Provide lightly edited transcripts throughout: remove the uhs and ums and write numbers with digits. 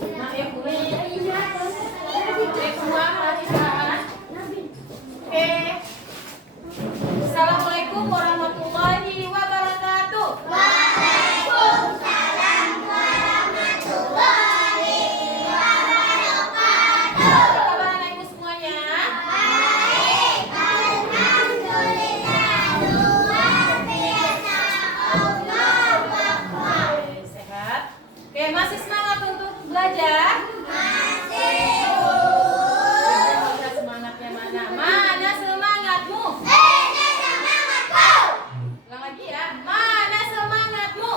Nah, yang boleh. Cek semua perhatikan. Oke. Assalamualaikum warahmatullahi wabarakatuh. Waalaikumsalam warahmatullahi wabarakatuh. Apa kabar anak-ibu semuanya? Baik, alhamdulillah, luar biasa. Allahu Akbar. Oke, sehat. Oke, masih semangat untuk belajar? Masih. Mana semangatnya mana? Mana semangatmu? Semangatku. Ulang lagi ya. Mana semangatmu?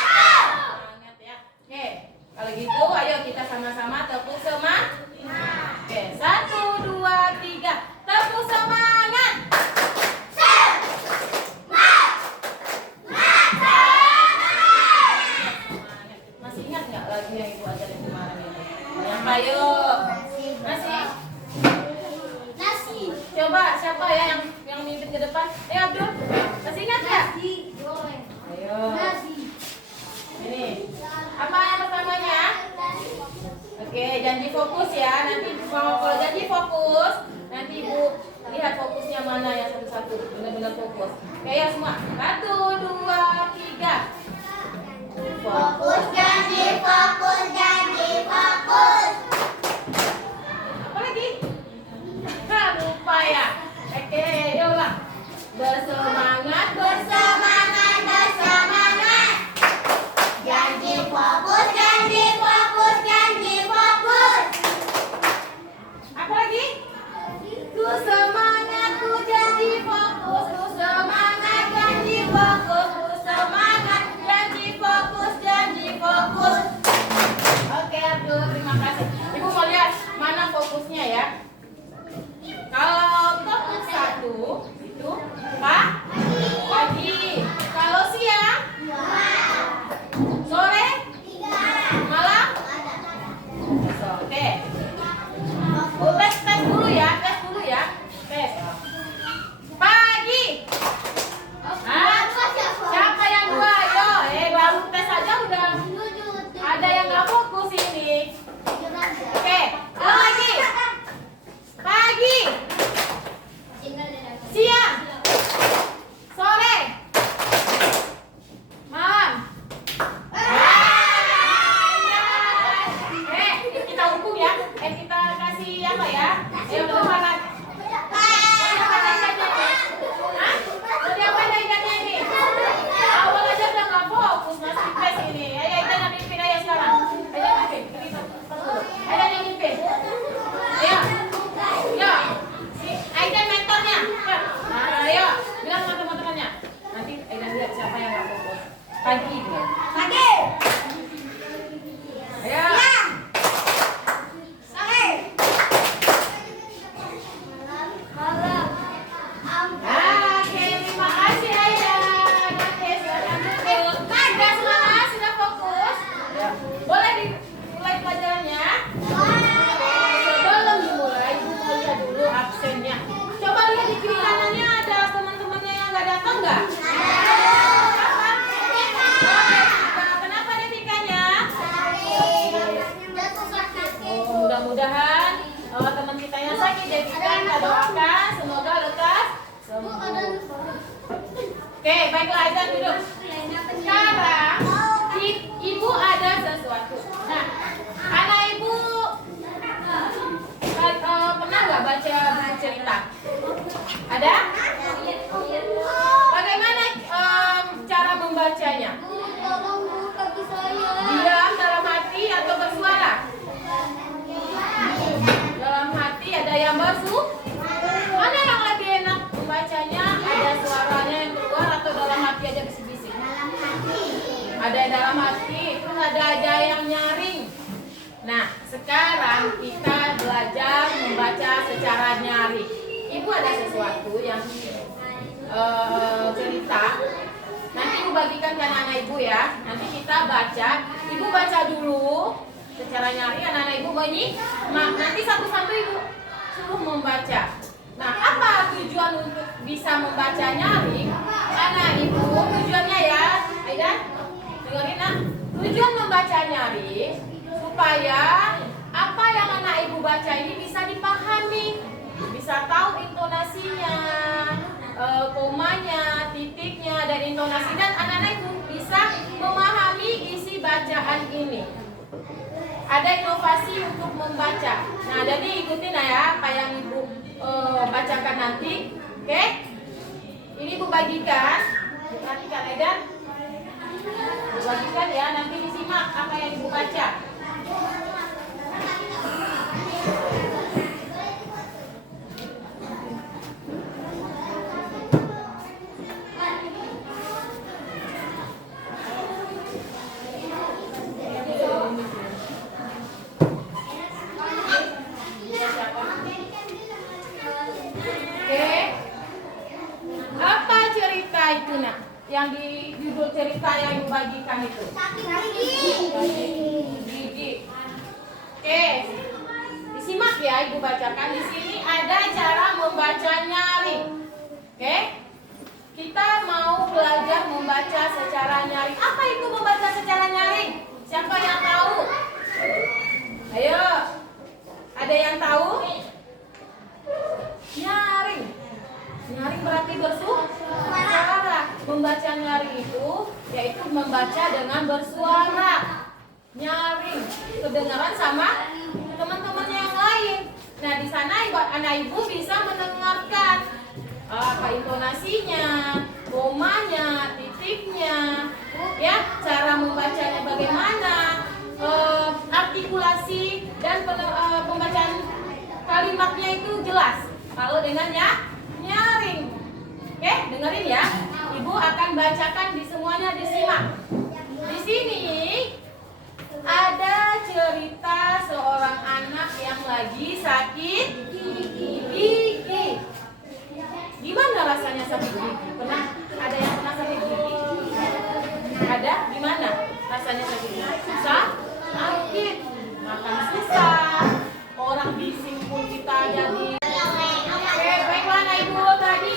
Semangat ya. Oke, kalau gitu ayo kita sama-sama tepuk semangat. Oke, 1, 2, 3. Tepuk semangat. Semangat. Masih ingat nggak lagu yang ibu ajarin kemarin itu? Yang ayo. Masih? Nasi. Coba siapa ya yang mimpin ke depan? Abdul. Masih ingat nggak? Ayo. Nasi. Ini. Apa yang pertamanya? Oke, janji fokus ya. Nanti kalau janji fokus, nanti ibu lihat fokusnya mana yang satu-satu. Benar-benar fokus. Oke ya semua. 1, 2, 3. Fokus janji, fokus janji, fokus. Apa lagi? Lupa ya. Oke, yuk ulang. Bersemangat, Bersemangat, bersemangat. Janji fokus, janji fokus, janji fokus. Apa lagi? Ku semangat, ku janji fokus. Ku semangat, janji fokus. Ku semangat, janji fokus, janji fokus. Oke, Abdul, terima kasih. Ibu mau lihat mana fokusnya ya. Kalau fokus 1 itu pagi. Kalau siang, sore, malam. Oke. Tes dulu ya, tes dulu ya. Tes. Pagi. Hah? Siapa yang 2? Ayo, baru tes aja udah ada yang nggak fokus ini. Oke, lagi. Pagi, siang, sore, malam. Kita hukum ya. Kita kasih apa ya? Ayo ke depan. Siapa yang ingatnya ini? Awal aja udah nggak fokus, masih tes ini. Ayo kita yang mimpin aja sekarang. Ayo yang mimpin. Ayo yang mimpin. Ayo. Yo. Si Aidan mentornya. Nah, ayo bilang sama teman-temannya. Nanti Aidan lihat siapa yang nggak fokus. Pagi bilang. Pagi. Ayo. Sore. Malam. Oke, terima kasih Aidan. Oke, silakan duduk. Sudah semangat, sudah fokus. Boleh dimulai pelajarannya. Sebelum dimulai, ibu mau lihat dulu absennya. Coba lihat di kiri kanannya ada teman-temannya yang nggak datang nggak? Kenapa Devikanya? Mudah-mudahan teman kita yang sakit Devika kita doakan semoga lekas sembuh. Oke, baiklah Aidan duduk. Sekarang ibu ada sesuatu. Nah, anak ibu pernah nggak baca buku cerita? Ada? Bagaimana cara membacanya? Tolong bu, kaki saya. Diam dalam hati atau bersuara? Dalam hati ada yang mana yang lebih enak membacanya? Ada suaranya yang keluar atau dalam hati aja bisik-bisik? Dalam hati. Ada yang dalam hati, terus ada yang nyaring. Nah, sekarang kita belajar membaca secara nyaring. Ibu ada sesuatu yang cerita. Nanti ibu bagikan ke anak-anak ibu ya. Nanti kita baca. Ibu baca dulu secara nyaring, anak-anak ibu bunyi. Nanti satu-satu ibu suruh membaca. Nah, apa tujuan untuk bisa membaca nyaring? Anak ibu tujuannya ya, Aidan, dengerin nah. Tujuan membaca nyaring supaya apa yang anak ibu baca ini bisa dipahami, bisa tahu intonasinya, komanya, titiknya, dan intonasi, dan anak-anak ibu bisa memahami isi bacaan ini. Ada inovasi untuk membaca. Nah, jadi ikutin ya apa yang ibu bacakan nanti. Oke? Ini ibu bagikan. Perhatikan Aidan. Ibu bagikan ya, nanti disimak apa yang ibu baca. Yang di judul cerita yang ibu bagikan itu gigi. Oke, disimak ya ibu bacakan. Di sini ada cara membaca nyaring. Oke, kita mau belajar membaca secara nyaring. Apa itu membaca secara nyaring? Siapa yang tahu? Ayo, ada yang tahu? Nyaring. Nyaring berarti bersuara. Membaca nyaring itu yaitu membaca dengan bersuara. Nyaring kedengaran sama teman-teman yang lain. Nah, di sana anak ibu bisa mendengarkan apa intonasinya, komanya, titiknya, ya, cara membacanya bagaimana, artikulasi dan pembacaan kalimatnya itu jelas. Kalau dengan nyaring. Oke, dengerin ya. Ibu akan bacakan di semuanya, disimak. Di sini ada cerita seorang anak yang lagi sakit gigi. Gimana rasanya sakit gigi? Pernah ada yang pernah sakit gigi? Ada? Gimana rasanya sakit gigi? Susah? Sakit. Makan susah. Orang bising pun kita jadi. Oke, baiklah anak ibu tadi.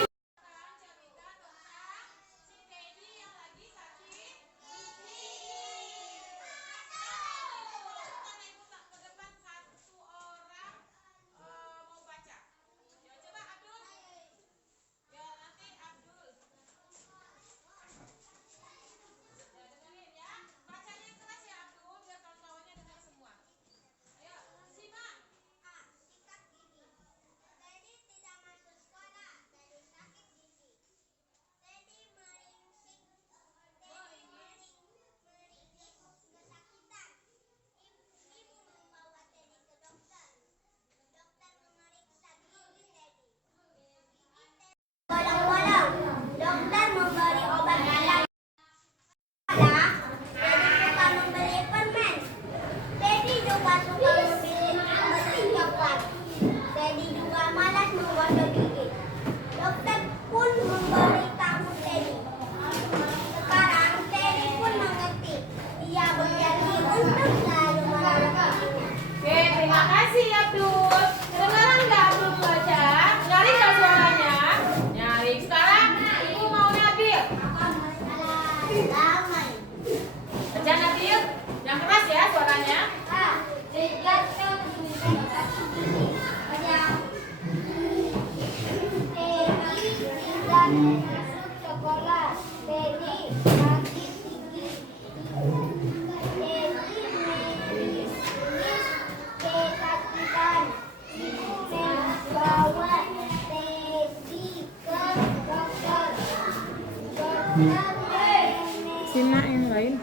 Simak yang lain.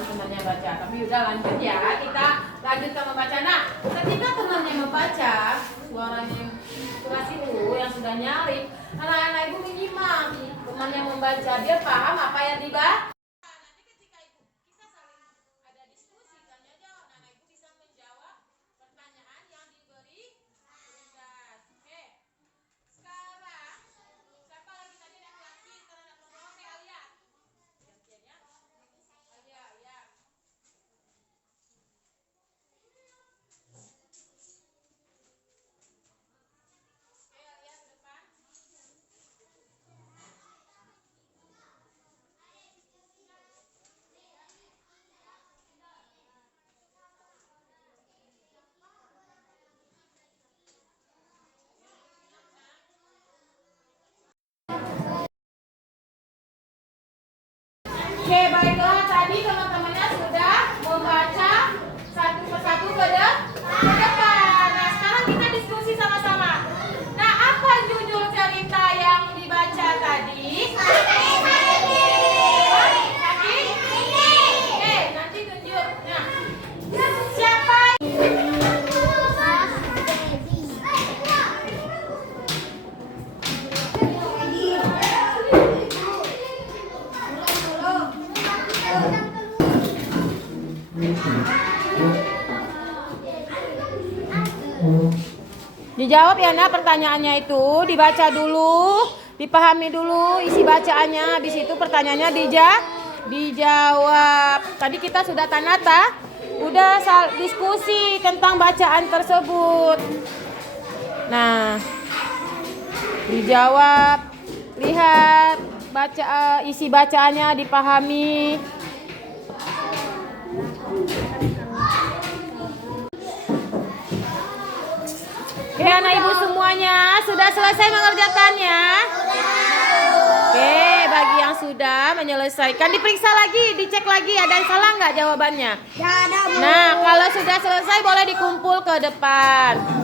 teman-temannya baca. Tapi udah lanjut ya, kita lanjutkan membaca. Nah, ketika temannya membaca, suaranya keras itu yang sudah nyaring, anak-anak ibu menyimak temannya membaca, dia paham apa yang dibaca. Nanti ketika ibu kita saling ada diskusi tanya jawab, anak ibu bisa menjawab pertanyaan yang diberi tugas. Oke. Sekarang siapa lagi tadi laki-laki terhadap perempuan? Oke, Alia. Gantian ya. Alia, ya. Oke, Alia ke depan. Oke, baiklah, tadi teman-temannya sudah membaca satu persatu ke depan. Nah, sekarang kita diskusi sama-sama. Nah, apa judul cerita yang dibaca tadi? Kaki? Oke, nanti tunjuk. Nah, siapa? Dijawab ya nak pertanyaannya itu, dibaca dulu, dipahami dulu isi bacaannya, habis itu pertanyaannya dijawab. Tadi kita sudah tanata, udah diskusi tentang bacaan tersebut. Nah, dijawab, lihat baca isi bacaannya, dipahami. Oke, anak ibu semuanya sudah selesai mengerjakannya? Oke, bagi yang sudah menyelesaikan diperiksa lagi, dicek lagi ada yang salah nggak jawabannya. Nah, kalau sudah selesai boleh dikumpul ke depan.